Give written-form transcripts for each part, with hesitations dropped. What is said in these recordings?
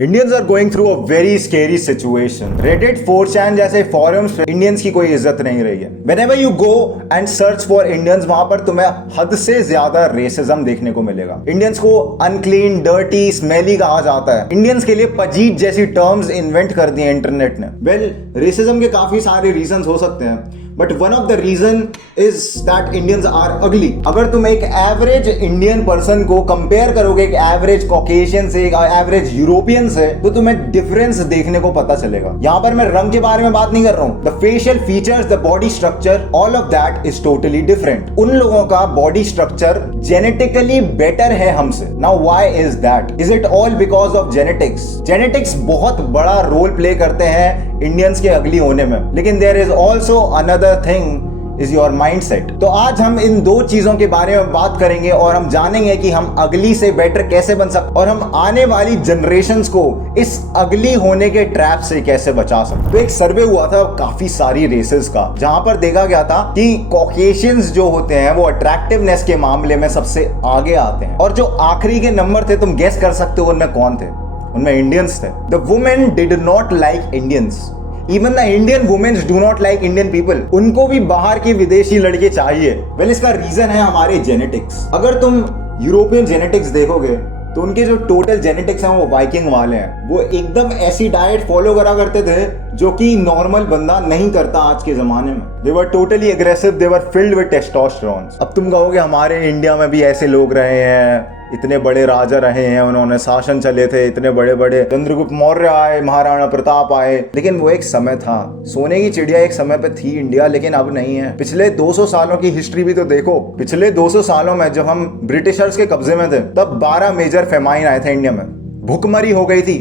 Indians are going through a very scary situation. Reddit 4chan जैसे forums पे Indians की कोई इज्जत नहीं रही है। Whenever you go and search for Indians, वहां पर तुम्हें हद से ज्यादा रेसिज्म देखने को मिलेगा। इंडियंस को अनक्लीन, डर्टी, स्मेली कहा जाता है। इंडियंस के लिए पजीत जैसी टर्म्स इन्वेंट कर दी है इंटरनेट ने। वेल, रेसिज्म के काफी सारे रीजंस हो सकते हैं, but one of the reason is that Indians are ugly. अगर तुम एक एवरेज इंडियन पर्सन को कंपेयर करोगे एक एवरेज कॉकेशियन से, एक एवरेज यूरोपियन से, तो तुम्हें डिफरेंस देखने को पता चलेगा। यहां पर मैं रंग के बारे में बात नहीं कर रहा हूं। The facial features, the body structure, all of that is totally different. उन लोगों का बॉडी स्ट्रक्चर जेनेटिकली बेटर है हमसे। Now why is that? Is it all because of genetics? Genetics बहुत बड़ा रोल प्ले करते हैं इंडियंस के अगली होने में, लेकिन there is also another thing is your mindset. तो आज हम इन दो चीजों के बारे में बात करेंगे और हम जानेंगे कि हम अगली से बेटर कैसे बन सकते और हम आने वाली जनरेशंस को इस अगली होने के ट्रैप से कैसे बचा सकते। तो एक सर्वे हुआ था काफी सारी रेसेस का, जहां पर देखा गया था कि कॉकेशियंस जो होते हैं वो अट्रैक्टिवनेस के मामले में सबसे आगे आते हैं, और जो आखिरी के नंबर थे, तुम गेस कर सकते हो उनमें कौन थे? उनमें इंडियंस थे। The women did not like Indians. Even the Indian womens do not like Indian people. उनको भी बाहर के विदेशी लड़के चाहिए। वेल, इसका रीजन है हमारे जेनेटिक्स। अगर तुम यूरोपियन जेनेटिक्स देखोगे तो उनके जो टोटल जेनेटिक्स हैं वो वाइकिंग वाले हैं। वो एकदम ऐसी डाइट फॉलो करा करते थे जो कि नॉर्मल बंदा नहीं करता आज के जमाने में। They were totally aggressive, they were filled with testosterone. अब तुम कहोगे हमारे इंडिया में भी ऐसे लोग रहे हैं, इतने बड़े राजा रहे हैं, उन्होंने शासन चले थे, इतने बड़े बड़े चंद्रगुप्त मौर्य आए, महाराणा प्रताप आए, लेकिन वो एक समय था। सोने की चिड़िया एक समय पे थी इंडिया, लेकिन अब नहीं है। पिछले 200 सालों की हिस्ट्री भी तो देखो। पिछले 200 सालों में जब हम ब्रिटिशर्स के कब्जे में थे, तब 12 मेजर फेमाइन आए थे इंडिया में। भूखमरी हो गई थी,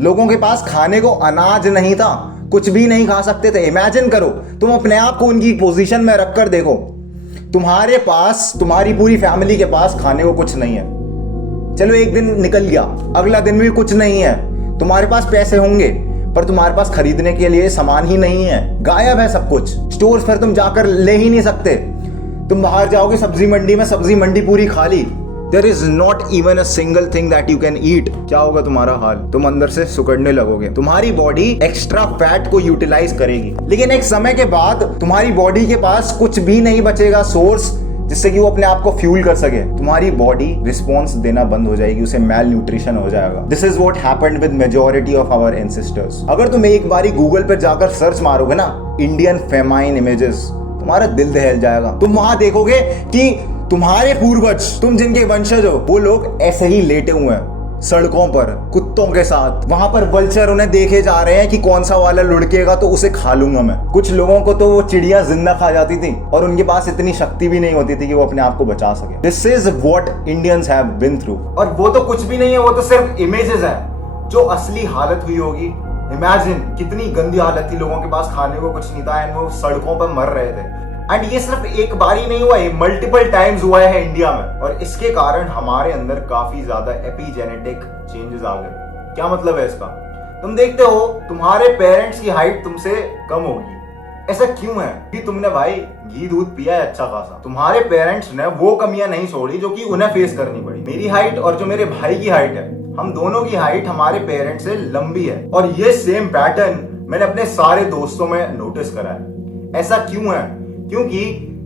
लोगों के पास खाने को अनाज नहीं था, कुछ भी नहीं खा सकते थे। इमेजिन करो, तुम अपने आप को उनकी पोजीशन में रखकर देखो। तुम्हारे पास, तुम्हारी पूरी फैमिली के पास खाने को कुछ नहीं है। चलो एक दिन निकल गया, अगला दिन भी कुछ नहीं है। तुम्हारे पास पैसे होंगे पर तुम्हारे पास खरीदने के लिए सामान ही नहीं है। गायब है सब कुछ। स्टोर्स पर तुम जाकर ले ही नहीं सकते। तुम बाहर जाओगे सब्जी मंडी में, सब्जी मंडी पूरी खाली। There is not even a single thing that you can eat. क्या होगा तुम्हारा हाल? तुम अंदर से सुकड़ने लगोगे। तुम्हारी बॉडी एक्स्ट्रा फैट को यूटिलाइज करेगी, लेकिन एक समय के बाद तुम्हारी बॉडी के पास कुछ भी नहीं बचेगा सोर्स जिससे कि वो अपने आप को फ्यूल कर सके। तुम्हारी बॉडी रिस्पॉन्स देना बंद हो जाएगी, उसे मैल न्यूट्रिशन हो जाएगा। This is what happened with majority of our ancestors. अगर तुम एक बारी गूगल पर जाकर सर्च मारोगे ना, इंडियन फेमाइन इमेजेस, तुम्हारा दिल दहल जाएगा। तुम वहां देखोगे कि तुम्हारे पूर्वज, तुम जिनके वंशज हो, वो लोग ऐसे ही लेटे हुए हैं सड़कों पर कुत्तों के साथ। वहां पर वल्चर उन्हें देखे जा रहे हैं कि कौन सा वाला लुढ़केगा तो उसे खा लूंगा मैं। कुछ लोगों को तो वो चिड़िया जिंदा खा जाती थी और उनके पास इतनी शक्ति भी नहीं होती थी कि वो अपने आप को बचा सके। This is what Indians have been through. और वो तो कुछ भी नहीं है, वो तो सिर्फ इमेजेस है। जो असली हालत हुई होगी, इमेजिन कितनी गंदी हालत थी। लोगों के पास खाने को कुछ नहीं था एंड वो सड़कों पर मर रहे थे। एंड ये सिर्फ एक बार ही नहीं हुआ, ये मल्टीपल टाइम्स हुआ है इंडिया में। और इसके कारण हमारे अंदर काफी ज्यादा एपिजेनेटिक चेंजेस आ गए। क्या मतलब है इसका? तुम देखते हो तुम्हारे पेरेंट्स की हाइट तुमसे कम होगी। ऐसा क्यों है? कि तुमने भाई घी दूध पिया है अच्छा खासा। तुम्हारे पेरेंट्स ने वो कमियां नहीं छोड़ी जो कि उन्हें फेस करनी पड़ी। मेरी हाइट और जो मेरे भाई की हाइट है, हम दोनों की हाइट हमारे पेरेंट्स से लंबी है। और ये सेम पैटर्न मैंने अपने सारे दोस्तों में नोटिस करा है। ऐसा क्यों है? क्योंकि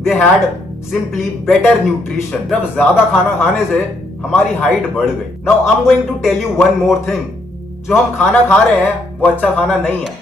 they had simply better nutrition. जब ज्यादा खाना खाने से हमारी हाइट बढ़ गई। Now I am going to tell you one more thing. जो हम खाना खा रहे हैं वो अच्छा खाना नहीं है।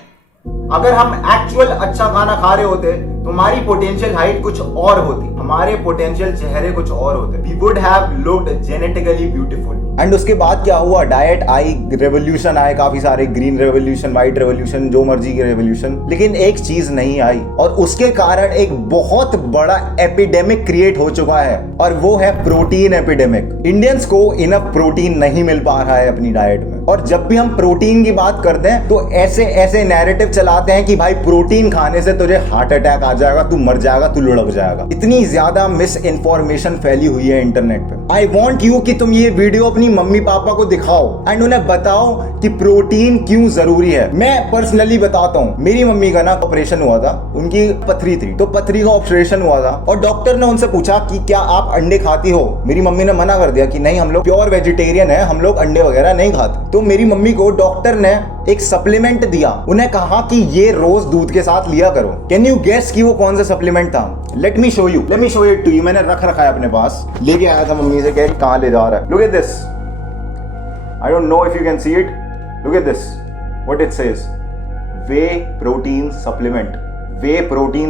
अगर हम एक्चुअल अच्छा खाना खा रहे होते तो हमारी पोटेंशियल हाइट कुछ और होती, हमारे पोटेंशियल चेहरे कुछ और होते। We would have looked genetically beautiful. And उसके बाद क्या हुआ? डाइट आई, रेवोल्यूशन आए, काफी सारे, ग्रीन रेवोल्यूशन, व्हाइट रेवोल्यूशन, जो मर्जी की रेवोल्यूशन, लेकिन एक चीज नहीं आई और उसके कारण एक बहुत बड़ा एपिडेमिक क्रिएट हो चुका है और वो है प्रोटीन एपिडेमिक। इंडियंस को इनफ प्रोटीन नहीं मिल पा रहा है अपनी डाइट में। और जब भी हम प्रोटीन की बात करते हैं तो ऐसे ऐसे नैरेटिव चलाते हैं कि भाई प्रोटीन खाने से तुझे हार्ट अटैक आ जाएगा, तू मर जाएगा, तू लुढ़क जाएगा। इतनी ज्यादा मिस इन्फॉर्मेशन फैली हुई है इंटरनेट पे। आई वॉन्ट यू कि तुम ये वीडियो अपनी मम्मी पापा को दिखाओ एंड उन्हें बताओ कि प्रोटीन क्यों जरूरी है। मैं पर्सनली बताता हूँ, मेरी मम्मी का ना ऑपरेशन हुआ था, उनकी पथरी थी, तो पथरी का ऑपरेशन हुआ था और डॉक्टर ने उनसे पूछा कि क्या आप अंडे खाती हो? मेरी मम्मी ने मना कर दिया कि नहीं, हम लोग प्योर वेजिटेरियन है, हम लोग अंडे वगैरह नहीं खाते। तो मेरी मम्मी को डॉक्टर ने एक सप्लीमेंट दिया, उन्हें कहा कि ये रोज दूध के साथ लिया करो। कैन यू गेस कि वो कौन सा सप्लीमेंट था? Let me show it to you. मैंने रख रखा है अपने पास, लेके आया था मम्मी से, कह कहाँ ले जा रहा है। Look at this, I don't know if you can see it, look at this, what it says, way protein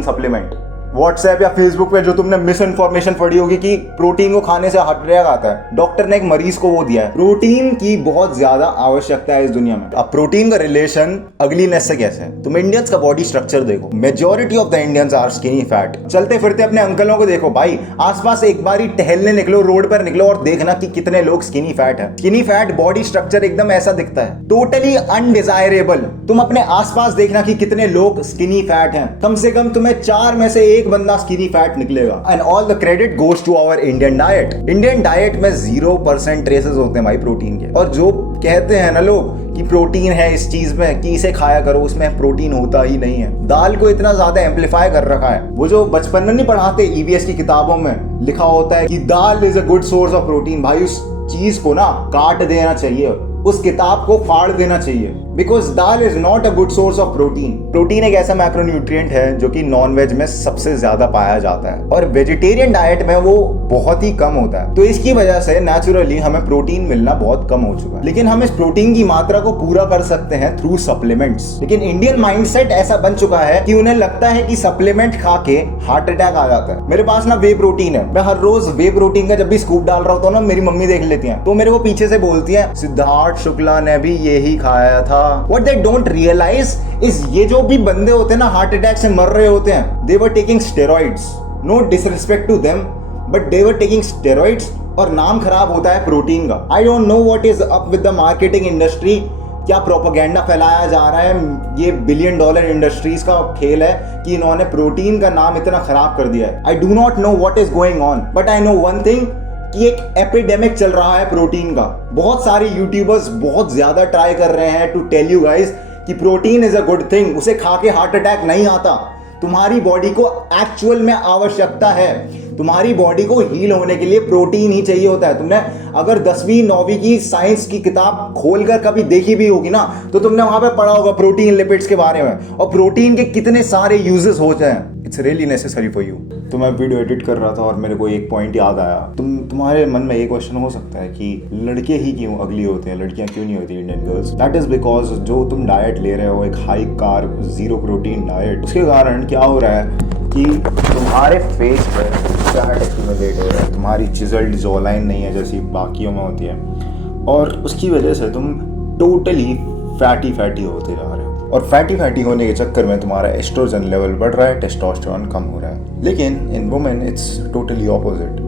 supplement. WhatsApp या फेसबुक पे जो तुमने मिस इन्फॉर्मेशन पढ़ी होगी कि प्रोटीन को खाने से हार्ट अटैक आता है, डॉक्टर ने एक मरीज को वो दिया है। प्रोटीन की बहुत ज्यादा आवश्यकता है इस दुनिया में। अब प्रोटीन का रिलेशन अगलीनेस से कैसे है? तुम इंडियंस का बॉडी स्ट्रक्चर देखो, majority of the Indians are skinny fat. चलते फिरते अपने अंकलों को देखो भाई, आसपास एक बार ही टहलने निकलो, रोड पर निकलो और देखना कि कितने लोग स्किनी फैट है। स्किनी फैट बॉडी स्ट्रक्चर एकदम ऐसा दिखता है, टोटली अनडिजायरेबल। तुम अपने आसपास देखना कि कितने लोग स्किनी फैट हैं, कम से कम तुम्हें 4 में से एक बंदा स्किनी फैट निकलेगा। And all the credit goes to our Indian diet. Indian diet में 0% ट्रेसेस होते हैं भाई प्रोटीन के। और जो कहते हैं ना लोग कि प्रोटीन है इस चीज में, कि इसे खाया करो, उसमें प्रोटीन होता ही नहीं है। दाल को इतना ज्यादा एम्पलीफाई कर रखा है। वो जो बचपन में नहीं पढ़ाते ईवीएस की किताबों में लिखा होता है कि dal is a good source of protein, भाई उस चीज को ना काट देना चाहिए, उस किताब को फाड़ देना चाहिए, because dal is not a good source of protein. Protein एक ऐसा मैक्रोन्यूट्रिएंट है जो कि नॉन वेज में सबसे ज्यादा पाया जाता है और वेजिटेरियन डाइट में वो बहुत ही कम होता है। तो इसकी वजह से नेचुरली हमें प्रोटीन मिलना बहुत कम हो चुका है। लेकिन हम इस प्रोटीन की मात्रा को पूरा कर सकते हैं थ्रू सप्लीमेंट्स। लेकिन इंडियन माइंडसेट ऐसा बन चुका है कि उन्हें लगता है कि सप्लीमेंट खा के हार्ट अटैक आ जाता है। मेरे पास ना वे प्रोटीन है, मैं हर रोज वे प्रोटीन का जब भी स्कूप डाल रहा होता हूँ ना, मेरी मम्मी देख लेती है तो मेरे को पीछे से बोलती है, सिद्धार्थ शुक्ला ने भी यही खाया था। What they don't realize is ये जो भी बंदे होते हैं ना हार्ट अटैक से मर रहे होते हैं, they were taking steroids. No disrespect to them, but they were taking steroids और नाम खराब होता है प्रोटीन का। I don't know what is up with the marketing industry. क्या प्रोपेगेंडा फैलाया जा रहा है? ये $1 बिलियन इंडस्ट्रीज का खेल है कि इन्होंने प्रोटीन का नाम इतना खराब कर दिया है। I do not know what is going on, but I know one thing कि एक एपिडेमिक चल रहा है प्रोटीन का। बहुत सारे यूट्यूबर्स बहुत ज्यादा ट्राई कर रहे हैं टू टेल यू गाइस कि protein is a good thing, उसे खा के हार्ट अटैक नहीं आता। तुम्हारी बॉडी को एक्चुअल में आवश्यकता है, तुम्हारी बॉडी को हील होने के लिए प्रोटीन ही चाहिए होता है। तुमने अगर 10वीं 9वीं की साइंस की किताब खोलकर कभी देखी भी होगी ना, तो तुमने वहां पे पढ़ा होगा प्रोटीन लिपिड्स के बारे में और प्रोटीन के कितने सारे यूजेस होते हैं। It's really necessary for you. तो मैं वीडियो एडिट कर रहा था और मेरे को एक पॉइंट याद आया। तुम्हारे मन में ये क्वेश्चन हो सकता है कि लड़के ही क्यों अगली होते हैं, लड़कियां क्यों नहीं होती Indian girls? That is because जो तुम डाइट ले रहे हो, एक हाई कार्ब 0 प्रोटीन डाइट, उसके कारण क्या हो रहा है कि तुम्हारे फेस पर फैट एक्यूमुलेट हो रहा है, तुम्हारी चिजल्ड जॉलाइन नहीं है जैसी बाकियों में होती है और उसकी वजह से तुम टोटली फैटी होते जा रहे हो। और फैटी होने के चक्कर में तुम्हारा एस्ट्रोजन लेवल बढ़ रहा है, टेस्टोस्टेरोन कम हो रहा है। लेकिन in women it's totally opposite.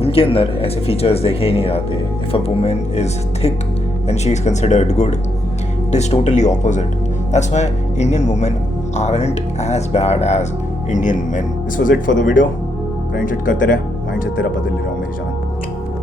उनके अंदर ऐसे फीचर्स देखे ही नहीं जाते। If a women is thick then she is considered good, it is totally opposite. That's why Indian women aren't as bad as Indian men. This was it for the video. Grind करते रहे, mind से तेरा बदल ले रहा हूँ मेरी जान।